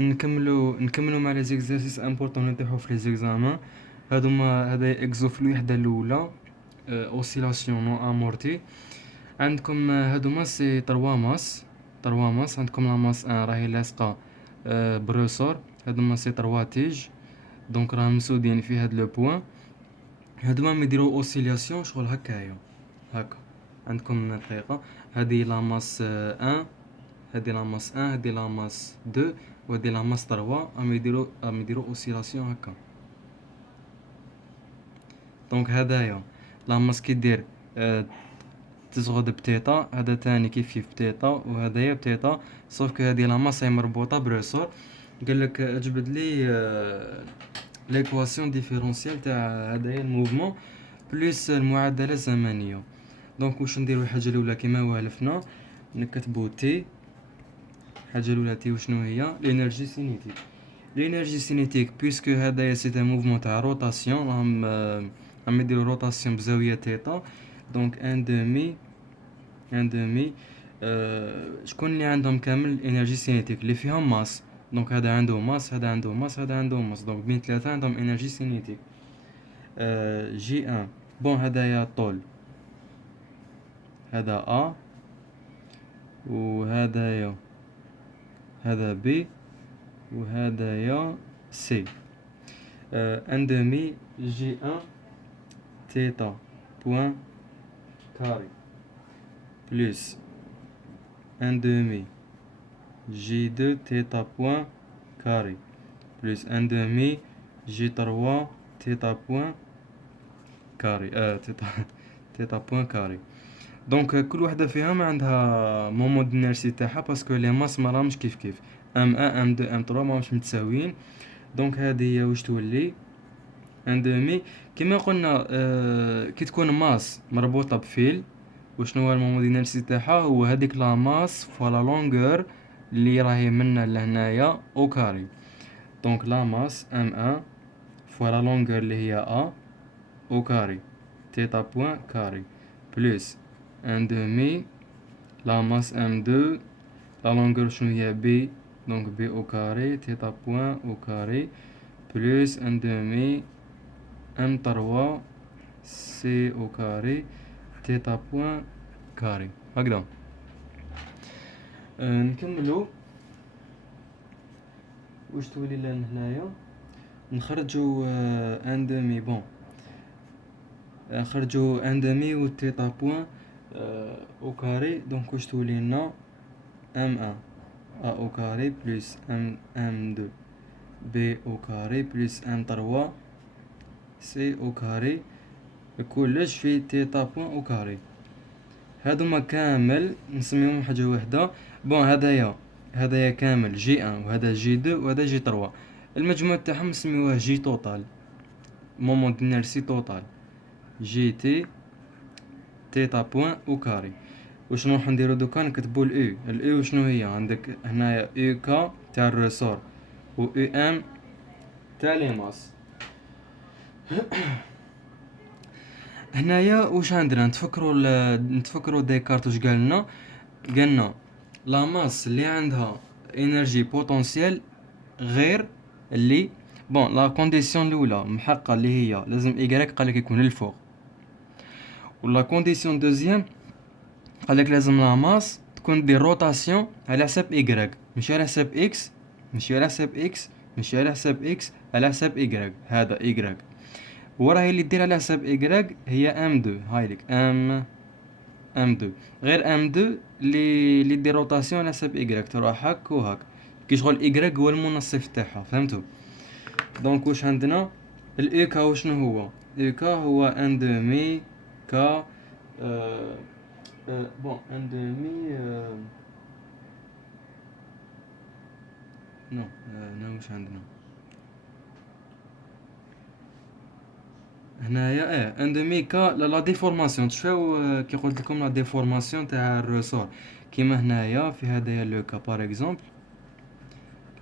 نكملوا مع لي زيكزارسيس امبورطون نطيحوا في لي زيكزامان. هذا اكزو في الوحده الاولى، اوسيلاسيون نون امورتي. عندكم هادوما سي 3 ماس. 3 ماس عندكم لا ماس 1 راهي لاصقه بروسور. هادوما سي 3 تيج، دونك راهم مسودين في هاد لو بوين. هادوما يديروا اوسيلاسيون شغل هكايا هكا. عندكم دقيقه، هذه لا ماس 1، هذه لا ماس 1، هذه لا ماس 2، وهذه لا ماس 3. راهم يديروا اوسيلاسيون هكا. دونك هدايا لا ماس كيدير تزغد بتيتا، هذا تاني كيف بتيتا، وهدايا بتيتا. صوف كو هذه لا ماس هي مربوطه بريسور. قالك اجبد لي ليكواسيون ديفيرونسيال تاع هدايا الموفمون بلس المعادله الزمنيه. دونك واش نديرو؟ الحاجه الاولى كيما والفنا نكتبو تي. الحاجه الاولى تي وشنو هي؟ لينيرجي سينيتيك. لينيرجي سينيتيك بويسكو هدايا سي ان موفمون تاع روتاسيون، راهم يديرو روتاسيون بزاويه تيتا. دونك ان دومي شكون اللي عندهم كامل انرجي سينيتيك اللي فيهم ماس؟ دونك هذا عنده ماس، هذا عنده ماس، هذا عنده ماس، دونك بين ثلاثه عندهم انرجي سينيتيك. جي ان. بون هدايا طول، هذا ا، وهدايا هذا بي، وهدايا سي. ان دومي جي ان تيتا بوان كاري بلس ان دومي جي دو تيتا بوان كاري بلس ان دومي جي تروا تيتا بوان كاري تيتا بوان كاري. دونك كل وحده فيهم عندها مومون دينيرسي تاعها، باسكو لي ماس ما راهمش كيف ام 1 ام 2 ام 3 ماهمش متساويين. دونك هذه هي واش تولي ان دومي. كيما قلنا كي تكون ماس مربوطه بفيل، وشنو هو المومون دينيرسي تاعها؟ هو هذيك لا ماس فوا لا لونغور اللي راهي منا لهنايا او كاري. دونك لا ماس ام 1 فوا لا لونغور اللي هي ا او كاري تيتا بوان كاري بلس ان دومي لا ماس ام 2 لا لونغور شنو هي بي، دونك بي او كاري تيتا بوان او كاري بلس ان دومي ام 3 سي او كاري تيتا بوان كاري. هكذا نكملو. واش تولي لنا هنايا؟ نخرجو ان دومي. بون نخرجو ان دومي و تيتا بوان او كاري. دونك واش تولي لنا؟ ام 1 ا او كاري بلس ام 2 بي او كاري بلس ام 3 سي او كاري كلش في تيتا بوان او كاري. هادوما كامل نسميهم حاجه وحده. بون هدايا كامل جي 1، وهذا جي 2، وهذا جي 3. المجموع تاعهم نسميوه جي توتال، مومون دينيرسي توتال جي تي تيتا بوان او كاري. واش نروح نديرو دوكا؟ نكتبو الاو وشنو هي؟ عندك هنايا او كا تاع الريسور و او ام تاع لي ماس. هنايا واش عندنا؟ نتفكروا ديكارت واش قالنا لا ماس اللي عندها انرجي بوتونسيال غير اللي بون لا كونديسيون الاولى محققه اللي هي لازم ايغريك قالك يكون للفوق، ولا كونديسيون دوزيام قالك لازم لا ماس تكون دي روتاسيون على حساب ايغريك، ماشي على حساب اكس، ماشي على حساب اكس، ماشي على حساب اكس، على حساب ايغريك. هذا ايغريك وراهي اللي دير على حساب ايغريك هي ام 2. هايليك ام 2 غير ام 2 اللي دير روتاسيون على حساب ايغريك تروح هاك وهاك كي شغل ايغريك هو المنصف تاعها. فهمتوا؟ دونك واش عندنا؟ الاي كا وشنو هو؟ اي كا هو ان دومي كا بون ان دومي نو هنا واش عندنا هنايا؟ ان دومي كا لا ديفورماسيون. تشوفوا كي قلت لكم لا ديفورماسيون تاع الرسور كيما هنايا في هذايا لو كا بار اكزومبل.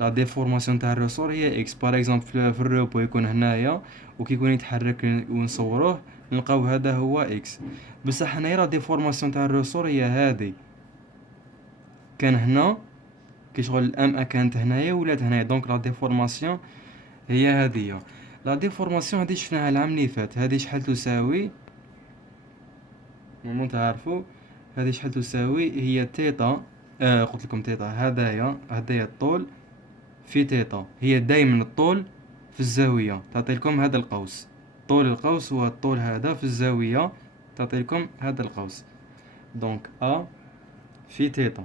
لا ديفورماسيون تاع الرسور هي اكس بار اكزومبل. في الروبو يكون هنايا وكي يكون يتحرك ونصوروه نلقاو هذا هو اكس. بصح هنايا لا ديفورماسيون تاع الرسور هي هذه. كان هنا كي شغل الام كانت هنايا ولات هنايا، دونك لا ديفورماسيون هي هذه. لا ديفورماسيون هذه شفناها العام اللي فات، هذه شحال تساوي نورمالمون تعرفوا هذه شحال تساوي، هي تيتا. قلت لكم تيتا، هدايا الطول في تيتا، هي دايما الطول في الزاوية، تعطي لكم هذا القوس، طول القوس هو الطول هذا في الزاوية، تعطي لكم هذا القوس. دونك ا في تيتا،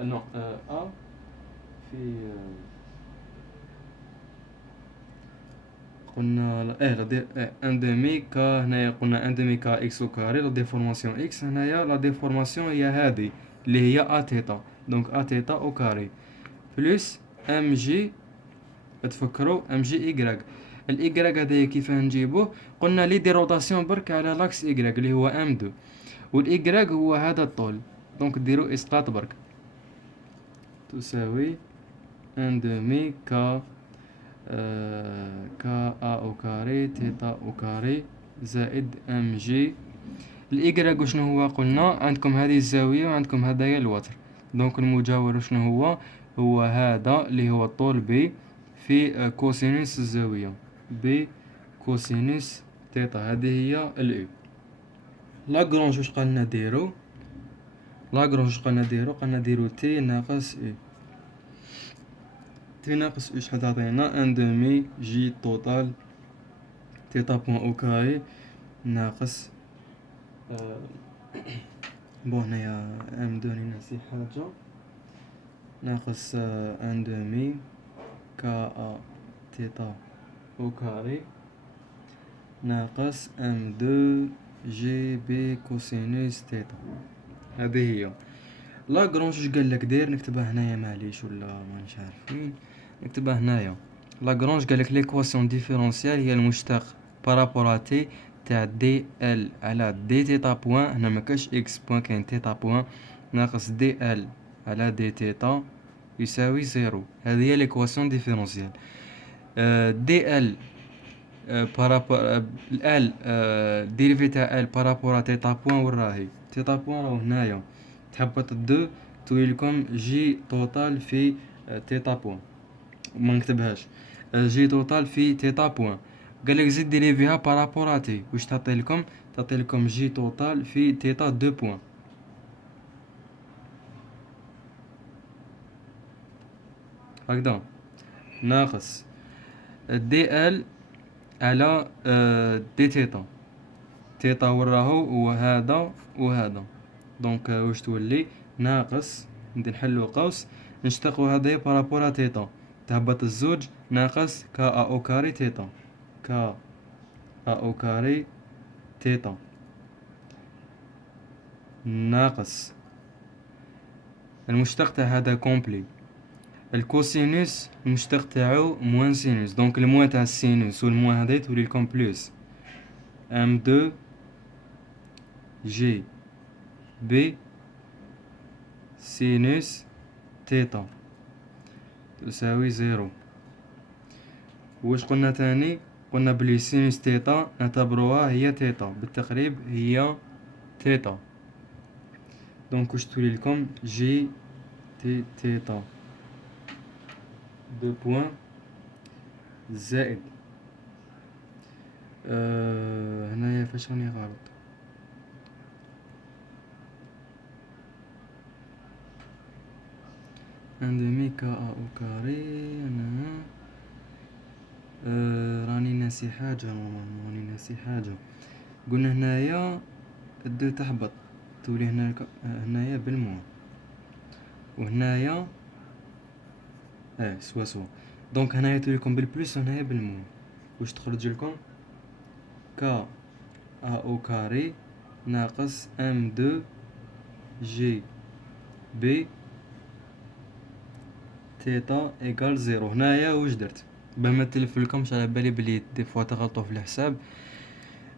نو ا في قلنا لا دي ان دومي كا، هنايا قلنا ان دومي كا اكس او كاري، لا ديفورماسيون اكس، هنايا لا ديفورماسيون هي هذه اللي هي ا تيتا، دونك ا تيتا او كاري بلس ام جي. تفكروا ام جي ايكغيك، الايكغيك هذايا كيفاه نجيبوه؟ قلنا لي دي روتاسيون برك على لاكس ايكغيك اللي هو ام دو، والايكغيك هو هذا الطول، دونك ديرو اسقاط برك، تساوي ان دومي كا كا ا او كاري تيتا او كاري زائد ام جي. الايكغيك شنو هو؟ قلنا عندكم هذه الزاوية وعندكم هدايا الوتر، دونك المجاور شنو هو؟ هو هذا اللي هو الطول بي في كوسينوس الزاوية، بي كوسينوس تيتا، هذه هي الاي. لاغرونج واش قالنا ديرو؟ لاغرونج قالنا ديرو، قالنا ديرو تي ناقص اي، تي ناقص اي شحال تعطينا؟ ان دومي جي توتال تيتا بوان او كاري ناقص بون هنايا ام دوني ناسي حاجة، ناقص ان دومي كا ا تيتا او كاري ناقص ام دو جي بي كوسينوس تيتا، هذه هي. لاغرونج واش قالك دير؟ نكتبها هنايا معليش ولا مانيش عارف وين نكتبها هنايا. لاغرونج قالك ليكواسيون ديفيرونسيال هي المشتق بارابور تي تاع دي ال على دي تيتا بوان، هنا مكاش اكس بوان كاين تيتا بوان، ناقص دي ال على دي تيتا يساوي زيرو. هذه هي ليكواسيون ديفيرونسيال. دي ال بارابور ال ديريفي تاع ال بارابور تيتا بوان وين راهي؟ تيتا بوان راهو هنايا، تهبط دو تولي لكم جي توتال في تيتا بوان، ما نكتبهاش جي توتال في تيتا بوان. قالك زيد ديريفيها بارابور تي، واش تعطي لكم؟ تعطي لكم جي توتال في تيتا دو بوان، هكذا ناقص دي ال على دي تيتا، تيتا وين راهو هو هذا وهذا، دونك واش تولي؟ ناقص ندير نحلو قوس نشتقو هذايا بارابور تيتا، تهبط الزوج ناقص كا ا او كاري تيتا، كا ا او كاري تيتا ناقص المشتق تاع هذا كومبلي الكوسينوس، المشتق تاعو موان سينوس، دونك الموان تاع السينوس والموان هذايا تولي لكم بلوس ام دو جي بي سينوس تيتا تساوي زيرو. واش قلنا تاني؟ قلنا بلي سينوس تيتا نعتبروها هي تيتا، بالتقريب هي تيتا، دونك واش تولي لكم؟ جي تي تيتا دو بوان زائد هنايا فاش راني غلط؟ ان دومي كا ا او كاري، انا راني ناسي حاجة، راني ناسي حاجة. قلنا هنايا الدو تهبط تولي هنايا بالموان، وهنايا سوا دونك هنايا تولي لكم بالبلوس وهنايا بالموان، واش تخرج لكم؟ كا ا او كاري ناقص ام دو جي بي تيتا ايكال زيرو. هنايا واش درت؟ باه ما تلفلكمش، على بالي بلي دي فوا تغلطوا في الحساب.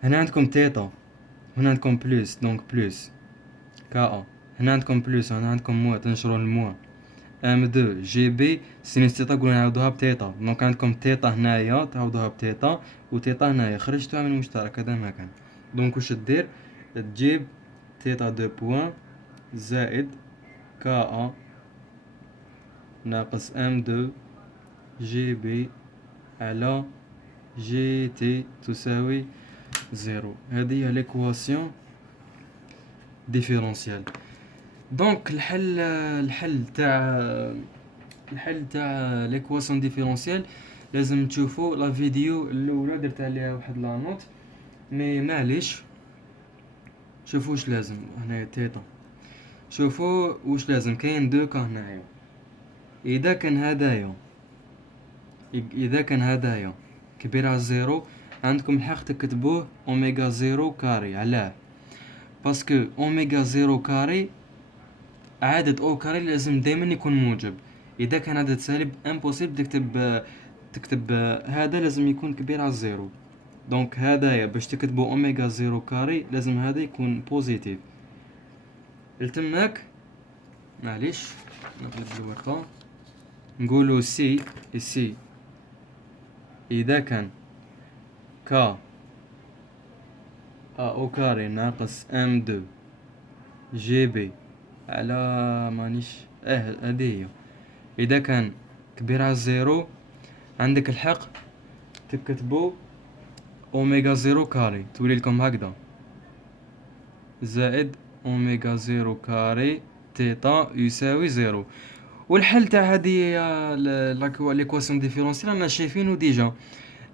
هنا عندكم تيتا، هنا عندكم بلوس، دونك بلوس كا، هنا عندكم بلوس، هنا عندكم موان، تنشروا الموان ام دو جي بي سينوس تيتا قلنا نعاودوها بتيتا، دونك عندكم تيتا هنايا تعاودوها بتيتا وتيتا هنايا، خرجتوها من المشترك هذا ما كان. دونك واش دير؟ تجيب تيتا دو بوان زائد كا ناقص ام دو جي بي على جي تي تساوي زيرو. هذه هي ليكواسيون ديفيرونسيال. دونك الحل تاع ليكواسيون ديفيرونسيال لازم تشوفوا لا فيديو الاولى درت عليها واحد لا نوت، مي معليش شوفوا واش لازم هنايا تيتا. شوفوا واش لازم، كاين دو كا هنايا. اذا كان هدايا كبير على زيرو عندكم الحق تكتبوه اوميغا زيرو كاري. علاه؟ باسكو اوميغا زيرو كاري عدد او كاري لازم دائما يكون موجب. اذا كان عدد سالب امبوسيبل تكتب هذا لازم يكون كبير على زيرو. دونك هدايا باش تكتبوا اوميغا زيرو كاري لازم هذا يكون بوزيتيف. التماك معليش نقلب الورقه. نقولوا سي اذا كان كا او كاري ناقص ام دو جي بي على مانيش هذه هي. اذا كان كبير على زيرو عندك الحق تكتبوا اوميغا زيرو كاري، تولي لكم هكذا زائد اوميغا زيرو كاري تيتا يساوي زيرو. والحل تاع هذه ليكواسيون ديفيرونسيال رانا شايفينه ديجا.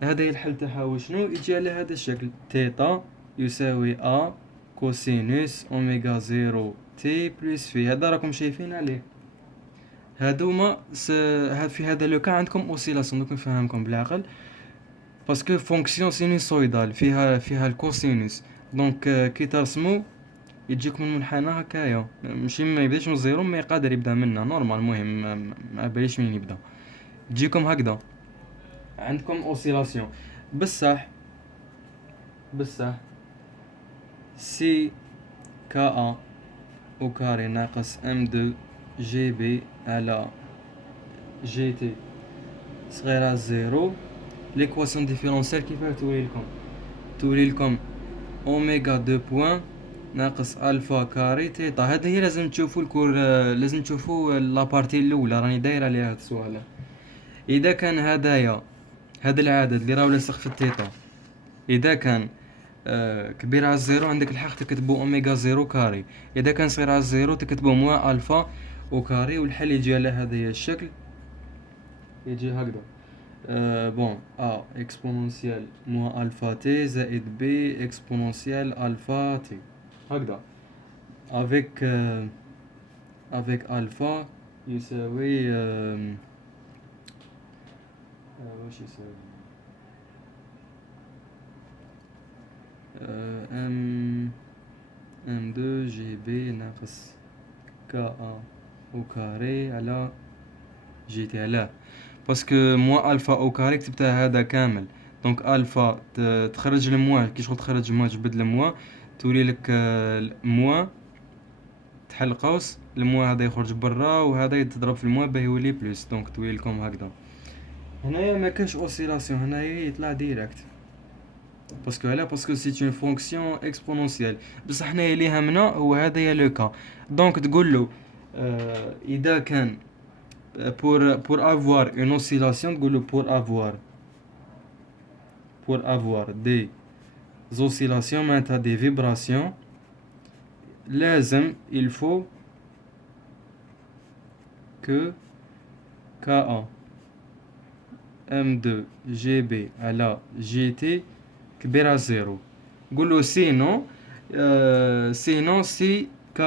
هذا هي الحل تاعها وشنو يجي على هذا الشكل، تيتا يساوي ا كوسينوس اوميغا زيرو تي بلس في. هذا راكم شايفين عليه. هادوما في هذا لو كان عندكم اوسيلاسيون. دوك نفهمكم بالعقل. باسكو فونكسيون سينوسويدال فيها الكوسينوس. دونك كي ترسمو يجيكم المنحنى هكايا، ماشي ما يبداش من زيرو، ما يقدر يبدا منه نورمال. المهم ما باليش منين يبدا، تجيكم هكذا عندكم اوسيلاسيون. بصح سي كا او كاري ناقص ام دو جي بي على جي تي صغيرة زيرو. ليكواسيون ديفيرونسيال كيفاه تولي لكم اوميغا دو بوان ناقص الفا كاري تيتا. هذه هي لازم تشوفوا لازم تشوفوا لابارتي الاولى راني داير عليها هاد السؤال. اذا كان هذا العدد اللي راهو لاصق في التيتا اذا كان كبير على الزيرو عندك الحق تكتبوا اوميغا زيرو كاري. اذا كان صغير على الزيرو تكتبوا موا الفا وكاري. والحل يجي على هذا الشكل، يجي هكذا. بون اكسبونونسيال موا الفا تي زائد بي اكسبونونسيال الفا تي هكذا. افيك الفا يساوي واش يساوي ام دو جي بي ناقص كا او كاري على جي تي. علاه؟ باسكو موا الفا او كاري كتبتها هذا كامل. دونك الفا تخرج الموا كي شغل تخرج موا تجبد الموا تولي لك موا تحل قوس الموا هذا يخرج برا وهذا يتضرب في الموا باه يولي بلس. دونك تولي لكم هكذا. هنايا ما كاش اوسيلاسيون، هنايا يطلع ديريكت. باسكو سي اون فونكسيون اكسبونونسيال. بصح حنايا اللي همنا هو هذايا لو كا. دونك تقول له اذا كان pour avoir une oscillation تقول له pour avoir des oscillations معناتها des vibrations لازم il faut que Ka M2 GB على GT كبير على زيرو. نقولو sinon si Ka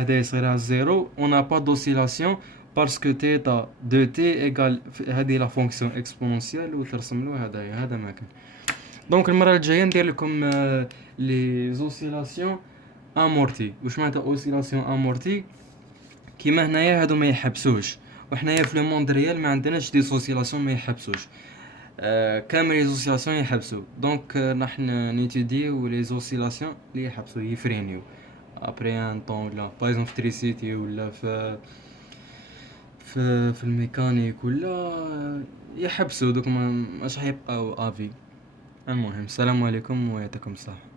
هذا يصير على زيرو on n'a pas d'oscillation parce que θ de t égale هذه لا فونكسيون اكسبونونسيال وترسم له هذا ما كان. دونك المره الجايه ندير لكم لي زوسيلاسيون امورتي. واش معناتها اوسيلاسيون امورتي؟ كيما هنايا هادو ما يحبسوش، وحنايا في لو موند ريال ما عندناش دي زوسيلاسيون ما يحبسوش. كامل لي زوسيلاسيون يحبسوا. دونك نحن نيتوديو لي زوسيلاسيون اللي يحبسوا يفرينيو ابري ان طون ولا باغ اكزومبل في تريسيتي ولا في الميكانيك ولا يحبسوا دوك ماش حيبقاو افي. المهم السلام عليكم ويعطيكم الصحه.